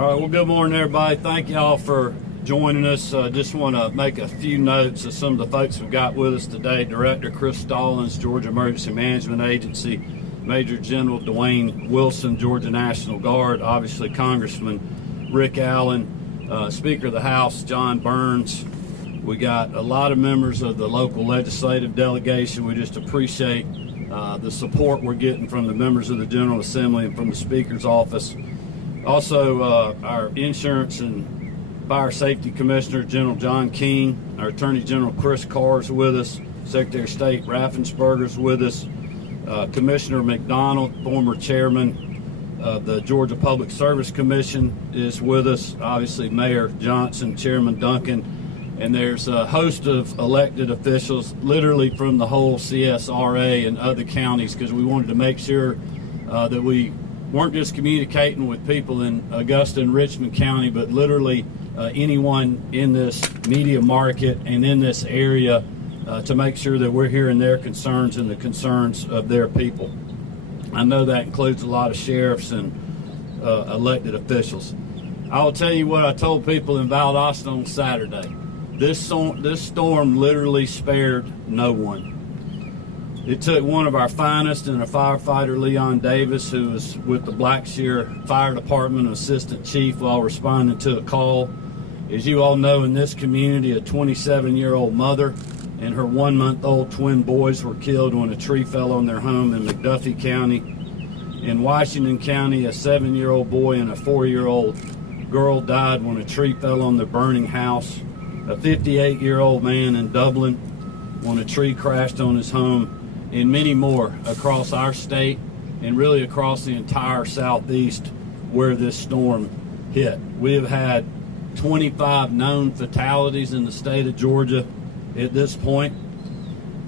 All right, well, good morning, everybody. Thank y'all for joining us. Just want to make a few notes of some of the folks we've got with us today. Director Chris Stallings, Georgia Emergency Management Agency. Major General Dwayne Wilson, Georgia National Guard. Obviously, Congressman Rick Allen. Speaker of the House, John Burns. We got a lot of members of the local legislative delegation. We just appreciate the support we're getting from the members of the General Assembly and from the Speaker's office. Also, our Insurance and Fire Safety Commissioner, General John King, our Attorney General Chris Carr is with us, Secretary of State Raffensperger is with us, Commissioner McDonald, former chairman of the Georgia Public Service Commission is with us, obviously Mayor Johnson, Chairman Duncan, and there's a host of elected officials, literally from the whole CSRA and other counties, because we wanted to make sure that we weren't just communicating with people in Augusta and Richmond County, but literally anyone in this media market and in this area to make sure that we're hearing their concerns and the concerns of their people. I know that includes a lot of sheriffs and elected officials. I'll tell you what I told people in Valdosta on Saturday. This storm literally spared no one. It took one of our finest and a firefighter, Leon Davis, who was with the Blackshear Fire Department, assistant chief, while responding to a call. As you all know, in this community, a 27-year-old mother and her 1-month-old twin boys were killed when a tree fell on their home in McDuffie County. In Washington County, a 7-year-old boy and a 4-year-old girl died when a tree fell on their burning house. A 58-year-old man in Dublin when a tree crashed on his home, and many more across our state and really across the entire Southeast where this storm hit. We have had 25 known fatalities in the state of Georgia at this point.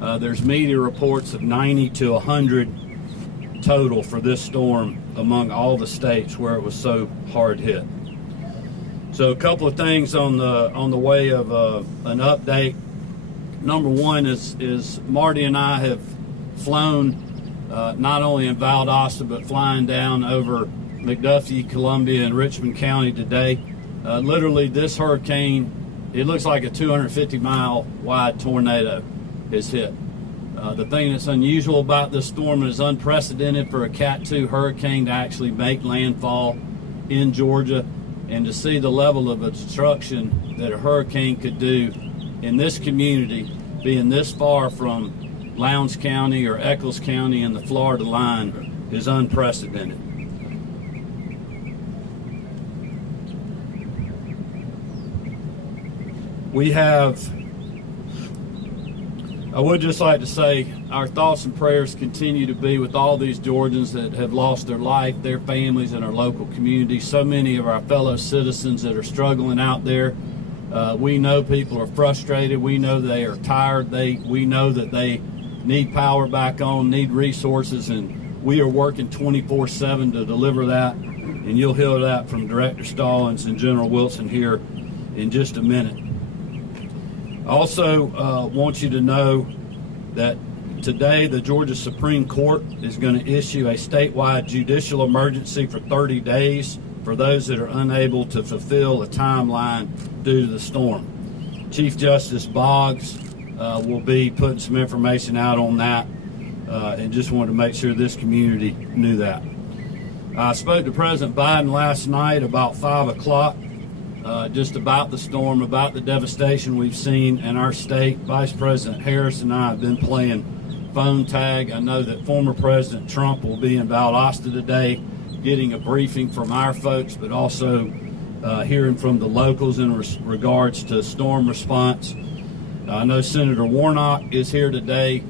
There's media reports of 90 to 100 total for this storm among all the states where it was so hard hit. So a couple of things on the way of an update. Number one is Marty and I have flown not only in Valdosta but flying down over McDuffie, Columbia, and Richmond County today. Literally, this hurricane, it looks like a 250-mile wide tornado has hit. The thing that's unusual about this storm is unprecedented for a Cat 2 hurricane to actually make landfall in Georgia, and to see the level of destruction that a hurricane could do in this community, being this far from Lowndes County or Eccles County in the Florida line, is unprecedented. I would just like to say our thoughts and prayers continue to be with all these Georgians that have lost their life, their families, and our local community. So many of our fellow citizens that are struggling out there. We know people are frustrated. We know they are tired. We know that they need power back on, need resources, and we are working 24/7 to deliver that. And you'll hear that from Director Stallings and General Wilson here in just a minute. I also want you to know that today the Georgia Supreme Court is going to issue a statewide judicial emergency for 30 days for those that are unable to fulfill a timeline due to the storm. Chief Justice Boggs will be putting some information out on that, and just wanted to make sure this community knew that. I spoke to President Biden last night about 5 o'clock, just about the storm, about the devastation we've seen in our state. Vice President Harris and I have been playing phone tag. I know that former President Trump will be in Valdosta today getting a briefing from our folks, but also hearing from the locals in regards to storm response. I know Senator Warnock is here today.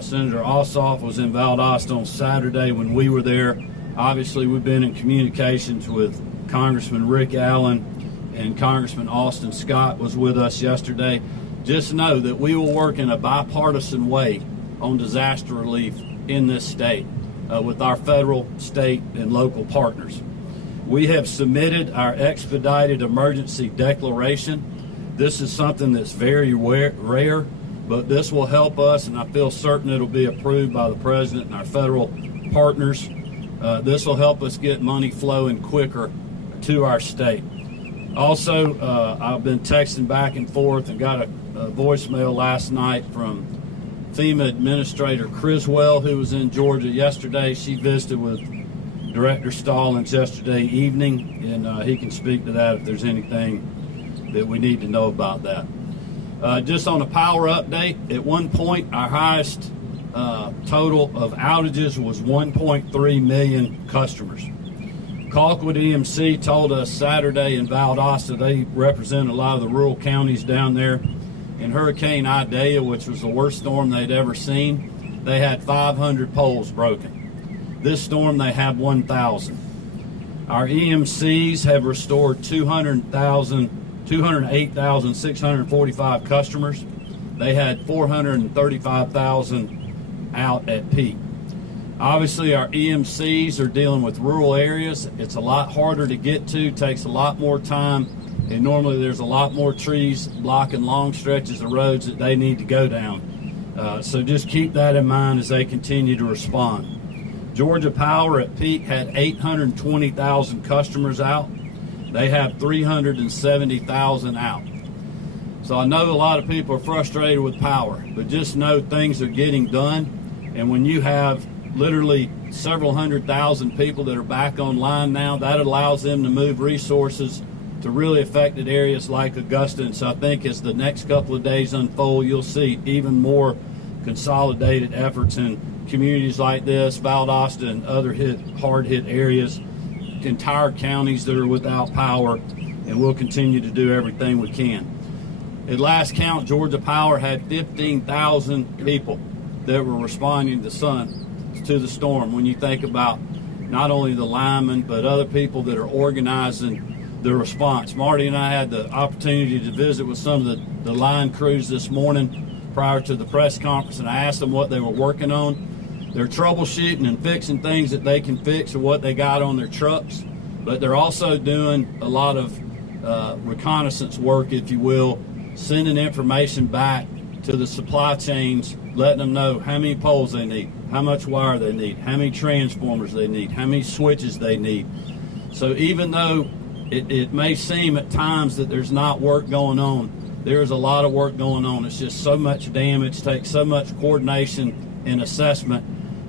Senator Ossoff was in Valdosta on Saturday when we were there. Obviously, we've been in communications with Congressman Rick Allen, and Congressman Austin Scott was with us yesterday. Just know that we will work in a bipartisan way on disaster relief in this state with our federal, state, and local partners. We have submitted our expedited emergency declaration. This is something that's very rare, but this will help us, and I feel certain it'll be approved by the President and our federal partners. This will help us get money flowing quicker to our state. Also, I've been texting back and forth and got a voicemail last night from FEMA Administrator Criswell, who was in Georgia yesterday. She visited with Director Stallings yesterday evening, and he can speak to that if there's anything that we need to know about that. Just on a power update, at one point our highest total of outages was 1.3 million customers. Colquitt EMC told us Saturday in Valdosta, they represent a lot of the rural counties down there. In Hurricane Idea, which was the worst storm they'd ever seen, they had 500 poles broken. This storm, they had 1,000. Our EMCs have restored 208,645 customers. They had 435,000 out at peak. Obviously, our EMCs are dealing with rural areas. It's a lot harder to get to, takes a lot more time, and normally there's a lot more trees blocking long stretches of roads that they need to go down. So just keep that in mind as they continue to respond. Georgia Power at peak had 820,000 customers out. They have 370,000 out. So I know a lot of people are frustrated with power, but just know things are getting done. And when you have literally several 100,000 people that are back online now, that allows them to move resources to really affected areas like Augusta. And so I think as the next couple of days unfold, you'll see even more consolidated efforts in communities like this, Valdosta and other hard-hit areas, entire counties that are without power, and we'll continue to do everything we can. At last count, Georgia Power had 15,000 people that were responding to the storm. When you think about not only the linemen, but other people that are organizing the response. Marty and I had the opportunity to visit with some of the line crews this morning prior to the press conference, and I asked them what they were working on. They're troubleshooting and fixing things that they can fix or what they got on their trucks, but they're also doing a lot of reconnaissance work, if you will, sending information back to the supply chains, letting them know how many poles they need, how much wire they need, how many transformers they need, how many switches they need. So even though it may seem at times that there's not work going on, there's a lot of work going on. It's just so much damage, takes so much coordination and assessment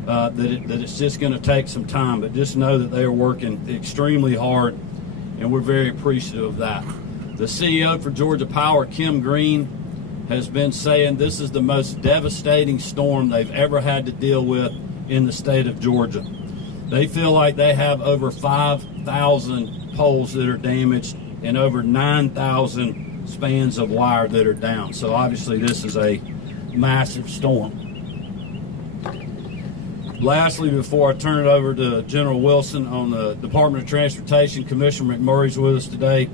that it's just going to take some time. But just know that they are working extremely hard, and we're very appreciative of that. The CEO for Georgia Power, Kim Green, has been saying this is the most devastating storm they've ever had to deal with in the state of Georgia. They feel like they have over 5,000 poles that are damaged and over 9,000 spans of wire that are down. So obviously this is a massive storm. Lastly, before I turn it over to General Wilson on the Department of Transportation, Commissioner McMurray's with us today.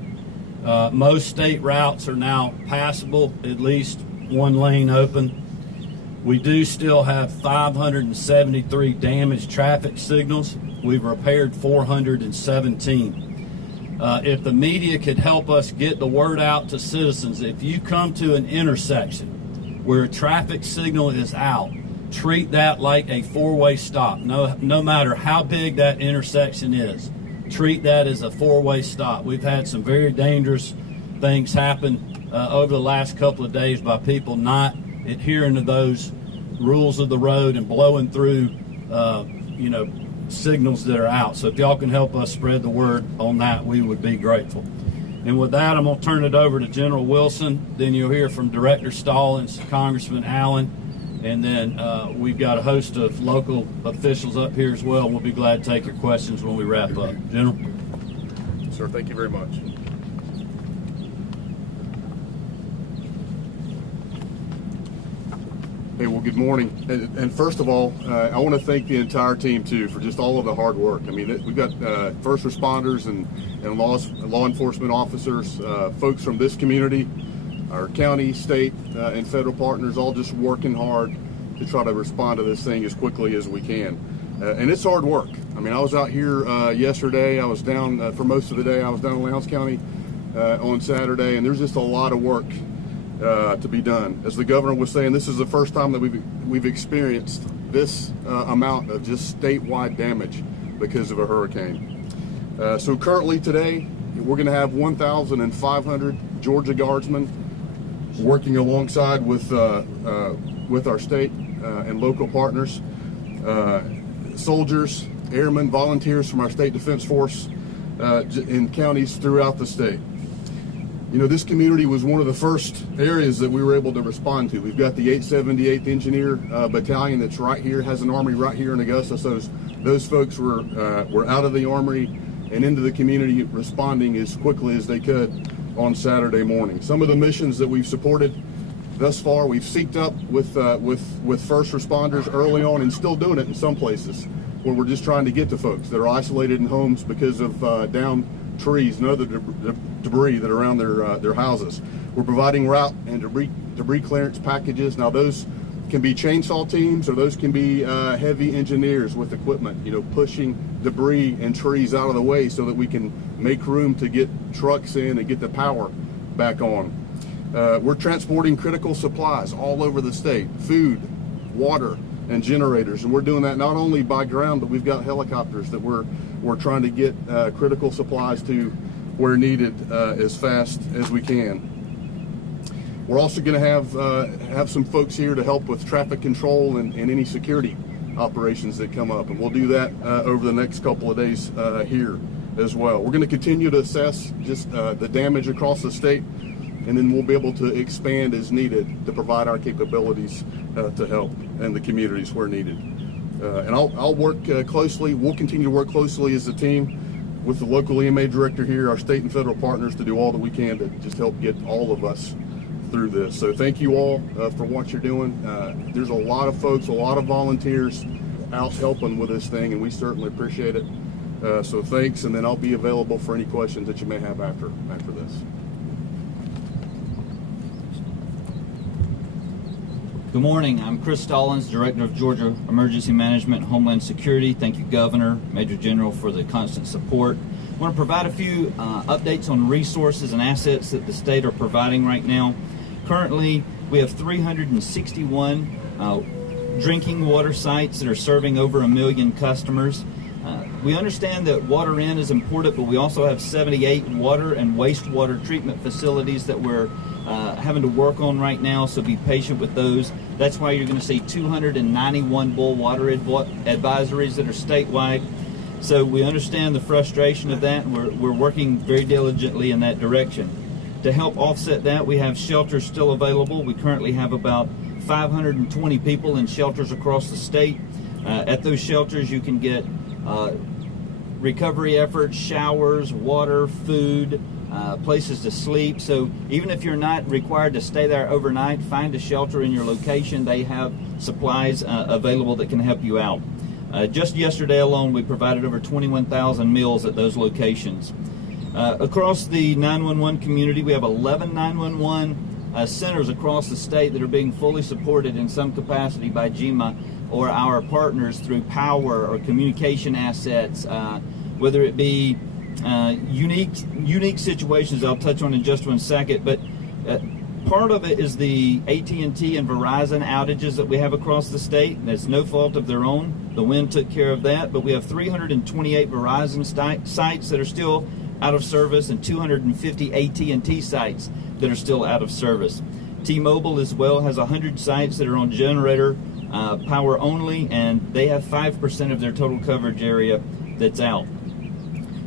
Most state routes are now passable, at least one lane open. We do still have 573 damaged traffic signals. We've repaired 417. If the media could help us get the word out to citizens, if you come to an intersection where a traffic signal is out, treat that like a four-way stop. No matter how big that intersection is, treat that as a four-way stop. We've had some very dangerous things happen over the last couple of days by people not adhering to those rules of the road and blowing through, signals that are out. So if y'all can help us spread the word on that, we would be grateful. And with that, I'm going to turn it over to General Wilson. Then you'll hear from Director Stallings, Congressman Allen, and then we've got a host of local officials up here as well. We'll be glad to take your questions when we wrap up. General? Sir, thank you very much. Hey, well, good morning. And first of all, I want to thank the entire team, too, for just all of the hard work. I mean, we've got first responders and law enforcement officers, folks from this community, our county, state, and federal partners, all just working hard to try to respond to this thing as quickly as we can. And it's hard work. I mean, I was out here yesterday. I was down for most of the day. I was down in Lowndes County on Saturday, and there's just a lot of work to be done. As the governor was saying, this is the first time that we've experienced this amount of just statewide damage because of a hurricane. So currently today, We're going to have 1,500 Georgia Guardsmen working alongside with our state and local partners, soldiers, airmen, volunteers from our state defense force in counties throughout the state. You know, this community was one of the first areas that we were able to respond to. We've got the 878th Engineer Battalion that's right here, has an armory right here in Augusta. So those folks were out of the armory and into the community responding as quickly as they could on Saturday morning. Some of the missions that we've supported thus far, we've synced up with first responders early on, and still doing it in some places where we're just trying to get to folks that are isolated in homes because of downed trees and other debris that are around their houses. We're providing route and debris clearance packages. Now those can be chainsaw teams, or those can be heavy engineers with equipment, you know, pushing debris and trees out of the way so that we can make room to get trucks in and get the power back on. We're transporting critical supplies all over the state, food, water, and generators, and we're doing that not only by ground, but we've got helicopters that we're trying to get critical supplies to where needed as fast as we can. We're also going to have some folks here to help with traffic control and any security operations that come up, and we'll do that over the next couple of days here as well. We're going to continue to assess just the damage across the state, and then we'll be able to expand as needed to provide our capabilities to help in the communities where needed. And I'll work closely, we'll continue to work closely as a team with the local EMA director here, our state and federal partners, to do all that we can to just help get all of us through this. So thank you all for what you're doing. There's a lot of folks, a lot of volunteers out helping with this thing, and we certainly appreciate it. So thanks, and then I'll be available for any questions that you may have after this. Good morning. I'm Chris Stallings, Director of Georgia Emergency Management and Homeland Security. Thank you, Governor, Major General, for the constant support. I want to provide a few updates on resources and assets that the state are providing right now. Currently, we have 361 drinking water sites that are serving over 1 million customers. We understand that water in is important, but we also have 78 water and wastewater treatment facilities that we're having to work on right now, so be patient with those. That's why you're going to see 291 boil water advisories that are statewide. So we understand the frustration of that, and we're working very diligently in that direction. To help offset that, we have shelters still available. We currently have about 520 people in shelters across the state. At those shelters, you can get recovery efforts, showers, water, food, places to sleep. So even if you're not required to stay there overnight, find a shelter in your location. They have supplies available that can help you out. Just yesterday alone, we provided over 21,000 meals at those locations. Across the 911 community, we have 11 911 centers across the state that are being fully supported in some capacity by GEMA or our partners through power or communication assets, whether it be unique situations I'll touch on in just one second. But part of it is the AT&T and Verizon outages that we have across the state. That's no fault of their own. The wind took care of that. But we have 328 Verizon sites that are still out of service and 250 AT&T sites that are still out of service. T-Mobile as well has 100 sites that are on generator power only, and they have 5% of their total coverage area that's out.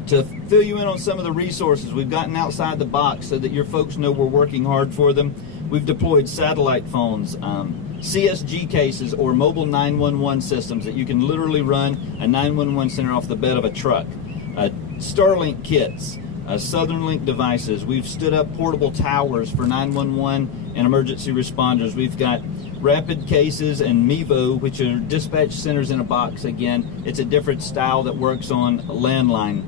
To fill you in on some of the resources, we've gotten outside the box so that your folks know we're working hard for them. We've deployed satellite phones, CSG cases, or mobile 911 systems that you can literally run a 911 center off the bed of a truck. Starlink kits, Southern Link devices. We've stood up portable towers for 911 and emergency responders. We've got rapid cases and MEVO, which are dispatch centers in a box. Again, it's a different style that works on landline.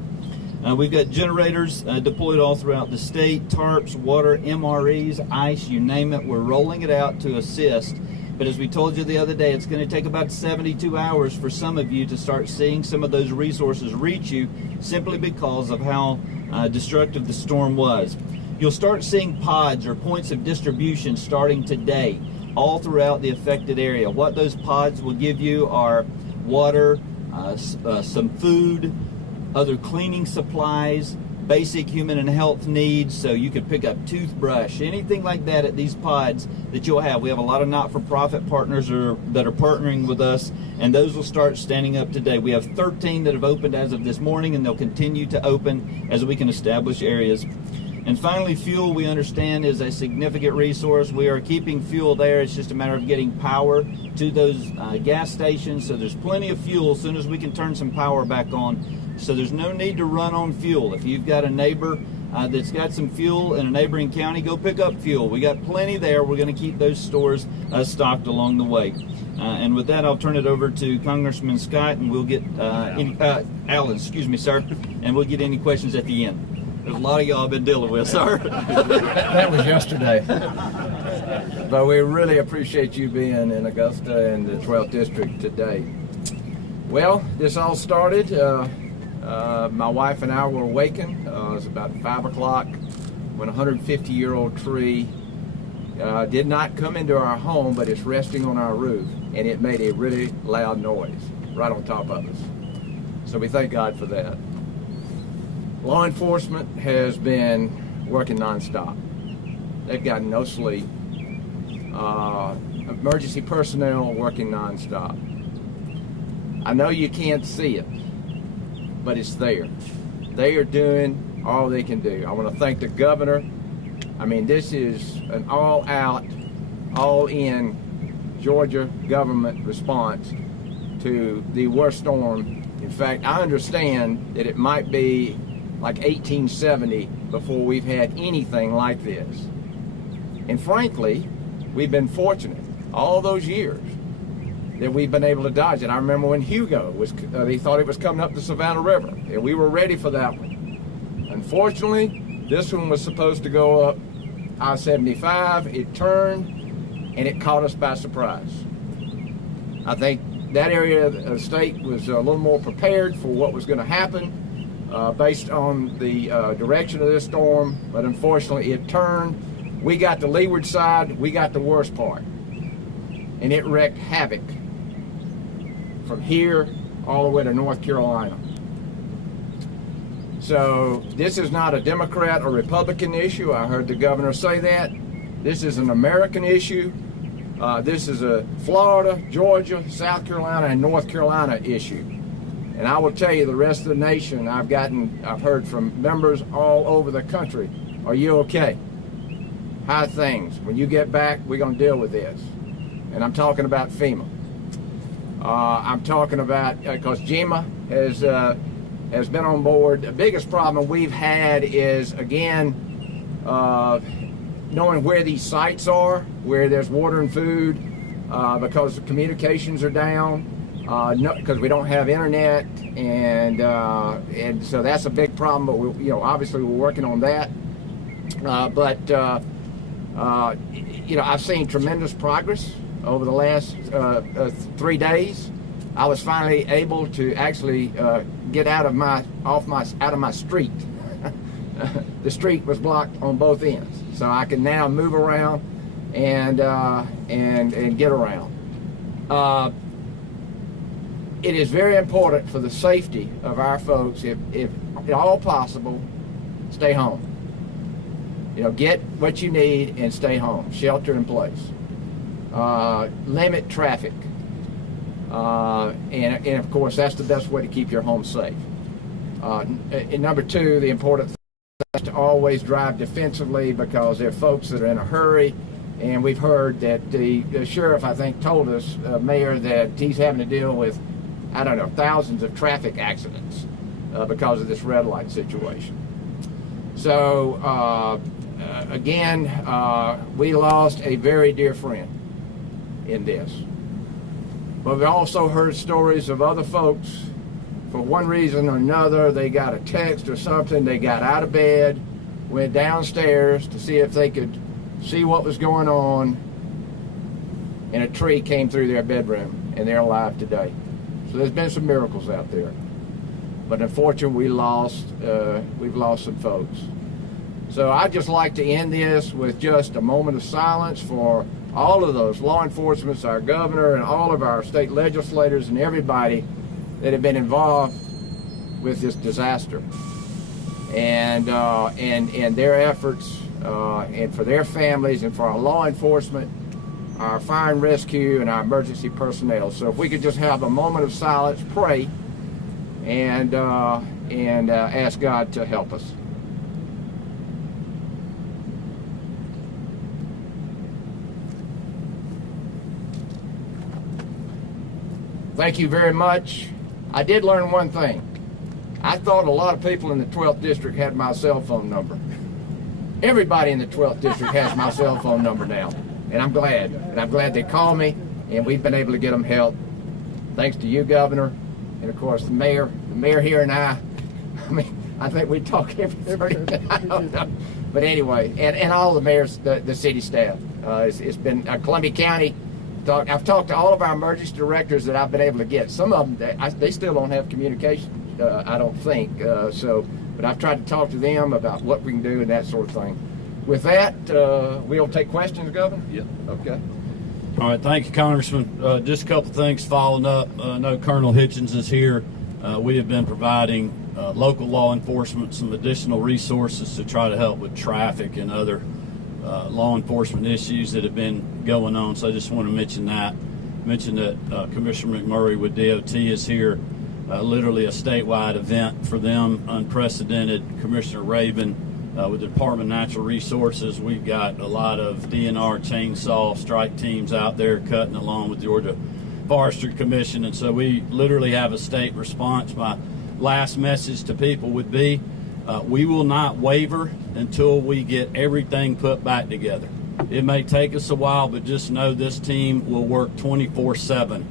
We've got generators deployed all throughout the state, tarps, water, MREs, ice, you name it. We're rolling it out to assist. But as we told you the other day, it's going to take about 72 hours for some of you to start seeing some of those resources reach you, simply because of how destructive the storm was. You'll start seeing pods or points of distribution starting today all throughout the affected area. What those pods will give you are water, some food, other cleaning supplies, basic human and health needs, so you could pick up toothbrush, anything like that at these pods that you'll have. We have a lot of not-for-profit partners that are partnering with us, and those will start standing up today. We have 13 that have opened as of this morning, and they'll continue to open as we can establish areas. And finally, fuel, we understand, is a significant resource. We are keeping fuel there. It's just a matter of getting power to those gas stations. So there's plenty of fuel as soon as we can turn some power back on. So there's no need to run on fuel. If you've got a neighbor that's got some fuel in a neighboring county, go pick up fuel. We got plenty there. We're going to keep those stores stocked along the way. And with that, I'll turn it over to Congressman Scott, and we'll get Allen, excuse me, sir, and we'll get any questions at the end. There's a lot of y'all been dealing with, sir. That was yesterday. But we really appreciate you being in Augusta and the 12th District today. Well, this all started, my wife and I were awakened. It was about 5 o'clock when a 150-year-old tree did not come into our home, but it's resting on our roof, and it made a really loud noise right on top of us. So we thank God for that. Law enforcement has been working nonstop. They've gotten no sleep. Emergency personnel working nonstop. I know you can't see it, but it's there. They are doing all they can do. I want to thank the governor. I mean, this is an all-out, all-in Georgia government response to the worst storm. In fact, I understand that it might be like 1870 before we've had anything like this. And frankly, we've been fortunate all those years that we've been able to dodge it. I remember when Hugo was, they thought it was coming up the Savannah River, and we were ready for that one. Unfortunately, this one was supposed to go up I-75. It turned, and it caught us by surprise. I think that area of the state was a little more prepared for what was going to happen based on the direction of this storm, but unfortunately it turned. We got the leeward side, we got the worst part, and it wreaked havoc from here all the way to North Carolina. So this is not a Democrat or Republican issue. I heard the governor say that. This is an American issue. This is a Florida, Georgia, South Carolina, and North Carolina issue. And I will tell you, the rest of the nation, I've heard from members all over the country, are you okay? How are things? When you get back, we're going to deal with this. And I'm talking about FEMA. I'm talking about, because GEMA has been on board. The biggest problem we've had is, again, knowing where these sites are, where there's water and food, because the communications are down. Because we don't have internet, and so that's a big problem. But we, obviously we're working on that. I've seen tremendous progress over the last 3 days. I was finally able to actually get out of my street. The street was blocked on both ends, so I can now move around and get around. It is very important for the safety of our folks, if at all possible, stay home. Get what you need and stay home. Shelter in place. Limit traffic. And of course, that's the best way to keep your home safe. And number two, the important thing is to always drive defensively, because there are folks that are in a hurry. And we've heard that the sheriff, I think, told us, Mayor, that he's having to deal with, I don't know, thousands of traffic accidents because of this red light situation. So, again, we lost a very dear friend in this. But we also heard stories of other folks, for one reason or another, they got a text or something, they got out of bed, went downstairs to see if they could see what was going on, and a tree came through their bedroom, and they're alive today. So there's been some miracles out there, but unfortunately we've lost some folks. So I'd just like to end this with just a moment of silence for all of those law enforcement, our governor, and all of our state legislators and everybody that have been involved with this disaster. and their efforts, and for their families, and for our law enforcement, our fire and rescue, and our emergency personnel. So if we could just have a moment of silence, pray, and ask God to help us. Thank you very much. I did learn one thing. I thought a lot of people in the 12th district had my cell phone number. Everybody in the 12th district has my cell phone number now, and I'm glad. And I'm glad they called me, and we've been able to get them help. Thanks to you, Governor, and of course the mayor here and I mean, I think we talk every day. I don't know. But anyway, and all the mayors, the city staff. It's been Columbia County. I've talked to all of our emergency directors that I've been able to get. Some of them, they still don't have communication, I don't think. But I've tried to talk to them about what we can do and that sort of thing. With that, we'll take questions, Governor? Yep. Okay. All right, thank you, Congressman. Just a couple things following up. I know Colonel Hitchens is here. We have been providing local law enforcement some additional resources to try to help with traffic and other law enforcement issues that have been going on. So I just want to mention that. Commissioner McMurray with DOT is here. Literally a statewide event for them, unprecedented. Commissioner Raven with the Department of Natural Resources. We've got a lot of DNR chainsaw strike teams out there cutting along with Georgia Forestry Commission, and so we literally have a state response. My last message to people would be, we will not waver until we get everything put back together. It may take us a while, but just know this team will work 24/7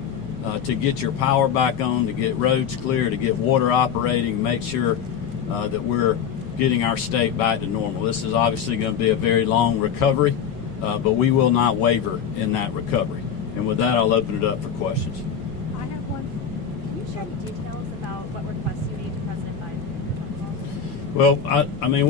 to get your power back on, to get roads clear, to get water operating, make sure that we're getting our state back to normal. This is obviously going to be a very long recovery, but we will not waver in that recovery. And with that, I'll open it up for questions. I have one. Can you share any details about what requests you made to President Biden? Well, I mean,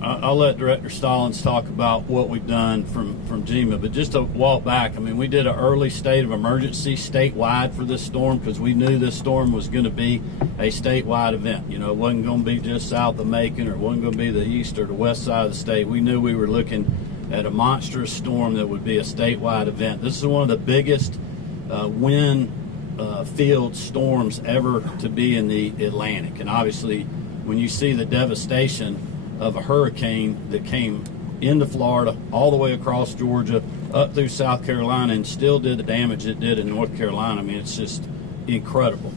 I'll let Director Stallings talk about what we've done from GEMA, but just to walk back, I mean, we did an early state of emergency statewide for this storm because we knew this storm was going to be a statewide event. You know, it wasn't going to be just south of Macon, or it wasn't going to be the east or the west side of the state. We knew we were looking at a monstrous storm that would be a statewide event. This is one of the biggest wind field storms ever to be in the Atlantic. And obviously, when you see the devastation of a hurricane that came into Florida, all the way across Georgia, up through South Carolina, and still did the damage it did in North Carolina, I mean, it's just incredible.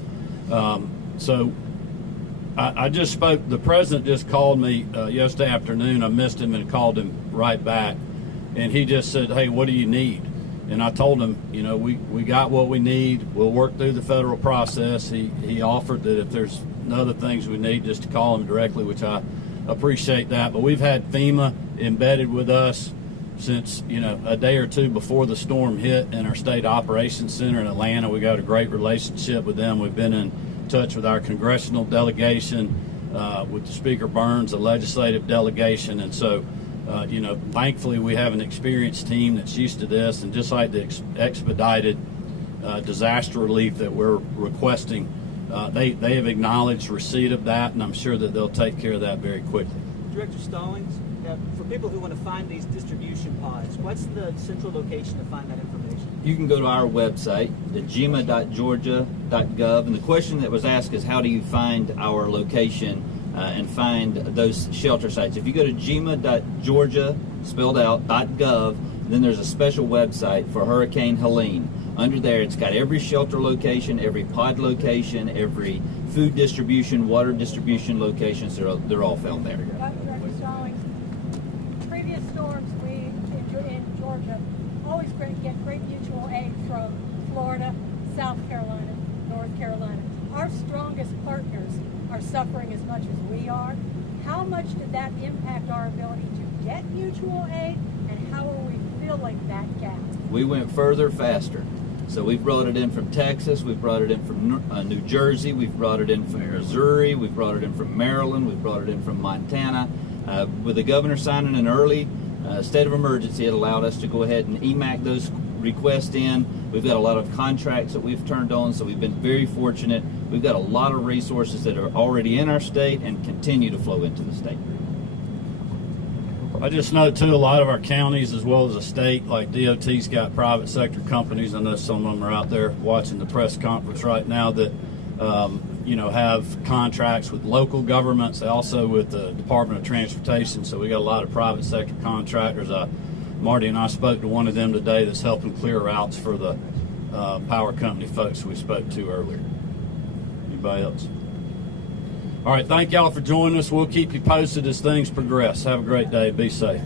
So I just spoke, the president just called me yesterday afternoon. I missed him and called him right back. And he just said, hey, what do you need? And I told him, you know, we got what we need. We'll work through the federal process. He offered that if there's other things we need, just to call him directly, which I appreciate that. But we've had FEMA embedded with us since, you know, a day or two before the storm hit in our state operations center in Atlanta. We got a great relationship with them. We've been in touch with our congressional delegation, with the Speaker Burns, the legislative delegation. And so, you know, thankfully we have an experienced team that's used to this, and just like the expedited disaster relief that we're requesting, they have acknowledged receipt of that, and I'm sure that they'll take care of that very quickly. Director Stallings, for people who want to find these distribution pods, what's the central location to find that information? You can go to our website, gema.georgia.gov, and the question that was asked is, how do you find our location and find those shelter sites? If you go to gema.georgia, spelled out, .gov, then there's a special website for Hurricane Helene. Under there, it's got every shelter location, every pod location, every food distribution, water distribution locations. They're all found there. Director Stallings, previous storms in Georgia always get great mutual aid from Florida, South Carolina, North Carolina. Our strongest partners are suffering as much as we are. How much did that impact our ability to get mutual aid, and how are we filling that gap? We went further, faster. So we've brought it in from Texas, we've brought it in from New Jersey, we've brought it in from Missouri, we've brought it in from Maryland, we've brought it in from Montana. With the governor signing an early state of emergency, it allowed us to go ahead and EMAC those requests in. We've got a lot of contracts that we've turned on, so we've been very fortunate We've got a lot of resources that are already in our state and continue to flow into the state. I just know too, a lot of our counties as well as the state, like DOT's got private sector companies. I know some of them are out there watching the press conference right now that have contracts with local governments, also with the Department of Transportation. So we got a lot of private sector contractors. Marty and I spoke to one of them today that's helping clear routes for the power company folks we spoke to earlier. Anybody else? All right, thank y'all for joining us. We'll keep you posted as things progress. Have a great day. Be safe.